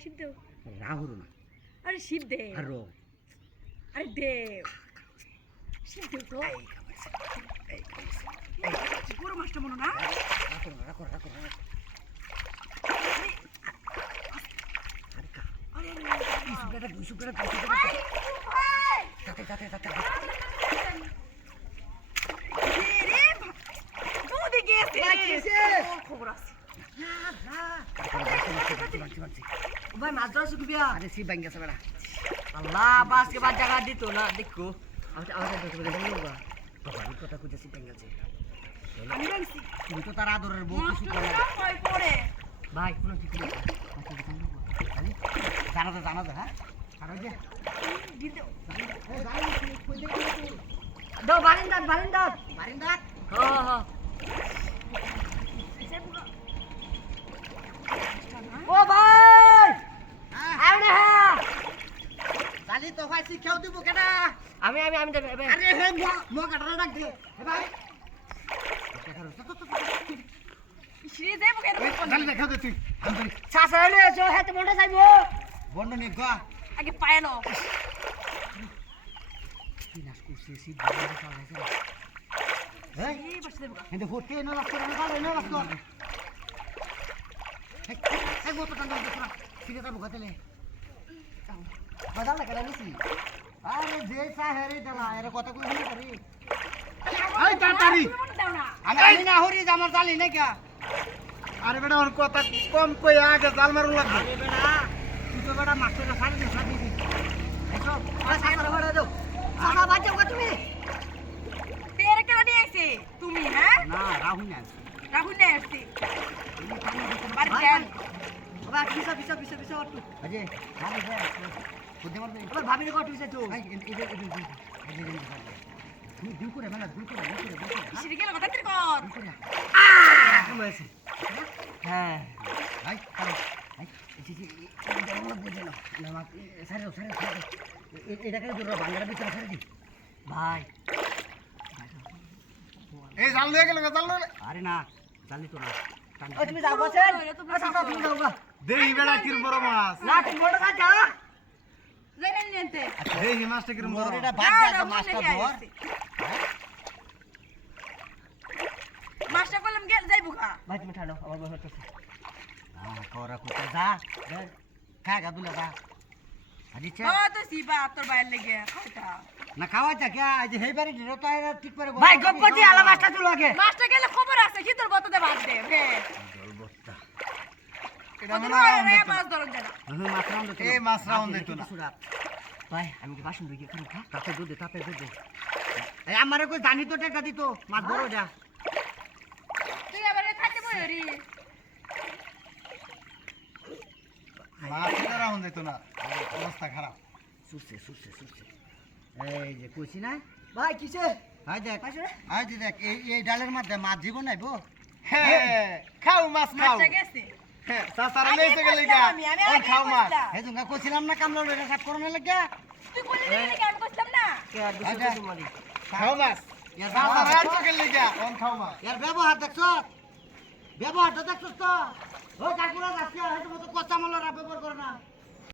শিব দেও রাহুল না আরে শিব দে আরো আরে দে শিব দেও তো এই পুরো মাছটা মনে না রাখো রাখো রাখো আরে সুপ্রাটা তাতে তাতে তাতে রে দুধে গেছে খবর আছে ভাই মাছ ধরা শিখবিয়া আরে সি ব্যাংক আছে বেড়া আল্লাহ বাসকে বাদ জায়গা দিত না দেখো কথা খুঁজে সি ব্যাংক আছে আমি ভাঙছি তুমি তো তার আদরের বউ কিছু নষ্ট করো হয় পরে ভাই কোনো ঠিক নেই জানা তো হ্যাঁ আর ওই যে দিতে দাও বারিন্দাত বারিন্দাত মারিন্দাত হ্যাঁ হ্যাঁ ও ভাই আরে হ্যাঁ জানি তো ভাই শিখাও দিব কেডা আমি আমি আমি আরে হে মো কাটারে ডাক দে হে ভাই শ্রী যাইব কেন জানি দেখাও দে তুই আমি চাচা হইলো এসো হাতে মন্ডা যাইবো বন্ধ নে গা আগে পায় না কি নাচ করছিস সি বন্ধ চাও হ্যাঁ এই বসে দেব কিন্তু ফোটে না রাস্তা না গালে না রাস্তা এই মতো টান দে তোরা সিরে যাবো গাতেলে বাজার না কেন নিছি আরে যে সাহেরে ডালা এর কথা কই না করি এই তাড়াতাড়ি দাও না আমি না হরি আমার জালি না কে আরে বেটা ওর কথা কম কই আগে জাল মারুন লাগবে আরে বেটা তুই তো বেটা মাস্টারটা সারি দে সারি দি এসো চাচা বড় দাও চাচা বাঁচাও গো তুমি তেরে কেন নিয়ে আইছে তুমি হ্যাঁ না রাহুল না রাহুল নিয়ে আসছে বাড়ি যান বাবা পিছা পিছা পিছা পিছা একটু আজে ভাবি দে বুদ্ধি মারবে আবার ভাবিরে কত পিছা তো এই তুই দুই করে মেলা দুই করে শ্রী গেল কথা তির কর কেমন আছে হ্যাঁ ভাই ভাই এটাকে বাংলার ভিতরে ছেড়ে দি ভাই এই জাল দিয়ে গেল জাল আরে না জানি তো না ও তুমি যাও বসেন ও চাচা তুমি যাও গা দেই বেড়া কিরম বড় মাছ না তুমি বড় কাজ যা যাইলেন নিতে দেই মাছটা কিরম বড় এটা মাছটা ধর মাছটা কলম গেল যাইবো কা ভাই তুমি ঠানো আমার বড় হচ্ছে করা কুটা যা খা গা দুলা যা আদি চা ও তো সিবা তোর বাইরে লেগে খাইতা না খাওয়া যা কে আজ হেই বাড়ি রতা ঠিক করে ভাই গপ্পতি আলা মাছটা তুলো আগে মাছটা গেলে খবর আছে কি তোর বততে বাদ দে হে জলবস্তা এটা মনে হয় মাছ ধরন জানা মাছ রাউন্ড দে এই মাছ রাউন্ড দে তো না ভাই আমি কি বাসন ধুই খান খা তাতে দুধ দে এই আমারে কই জানি তো টাকা দিত মাছ বড় যা তুই আবার খাইতে বইরি মাছ রাউন্ড দে তো না অবস্থা খারাপ সুরছে এই যে কইছি না ভাই কিসে হাই দেখ পাইছো রে হাই দেখ এই ডালের মধ্যে মাছ জীবন নাইবো হ্যাঁ খাও মাছ খাও মাছটা গেছে হ্যাঁ সাসারা লইছে গেলে গা ওই খাও মাছ এই তুমি কইছিলাম না কামলা লইরা সাফ করো না লাগা তুই বলি কি আমি কইছিলাম না কে আর দুশো তোমারই খাও মাছ ইয়ার সাসারা আইছো গেলে গা ওই খাও মাছ ইয়ার ব্যবহার দেখছো ব্যবহারটা দেখছো তো ও কাকুরা যাচ্ছে হয়তো কত কচ্চা মালরা ব্যবহার করে না